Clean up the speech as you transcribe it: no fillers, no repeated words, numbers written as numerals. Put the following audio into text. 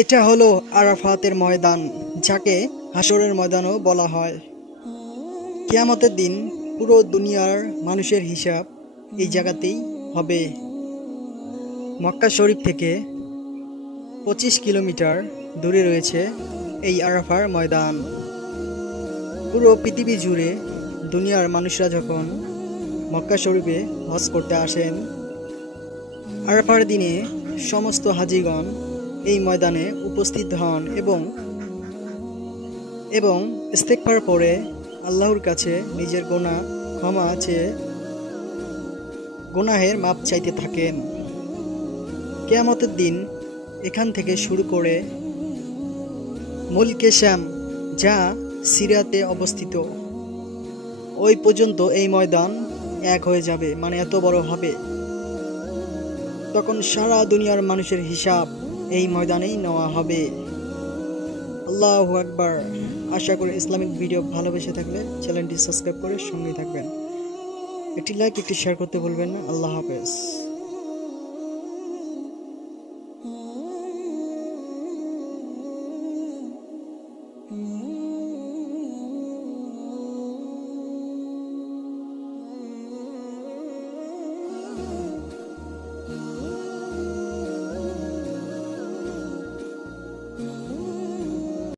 এটা হলো আরাফাতের ময়দান, যাকে হাসরের ময়দানও বলা হয়। কিয়ামতের দিন পুরো দুনিয়ার মানুষের হিসাব এই জায়গাতেই হবে। মক্কা শরীফ থেকে 25 কিলোমিটার দূরে রয়েছে এই আরাফার ময়দান। পুরো পৃথিবী জুড়ে দুনিয়ার মানুষরা যখন মক্কা শরীফে হজ করতে আসেন, আরাফার দিনে সমস্ত হাজিগণ এই ময়দানে উপস্থিত হন এবং ইস্তেগফার পরে আল্লাহর কাছে নিজের গুনাহ ক্ষমা চেয়ে গুনাহের মাপ চাইতে থাকেন। কিয়ামতের দিন এখান থেকে শুরু করে মুলকে শাম, যা সিরিয়াতে অবস্থিত, ওই পর্যন্ত এই ময়দান এক হয়ে যাবে, মানে এত বড় হবে। তখন সারা দুনিয়ার মানুষের হিসাব এই ময়দানেই নেওয়া হবে। আল্লাহু আকবার। আশা করি ইসলামিক ভিডিও ভালোবেসে থাকলে চ্যানেলটি সাবস্ক্রাইব করে সঙ্গেই থাকবেন। একটি লাইক, একটি শেয়ার করতে ভুলবেন না। আল্লাহ হাফেজ।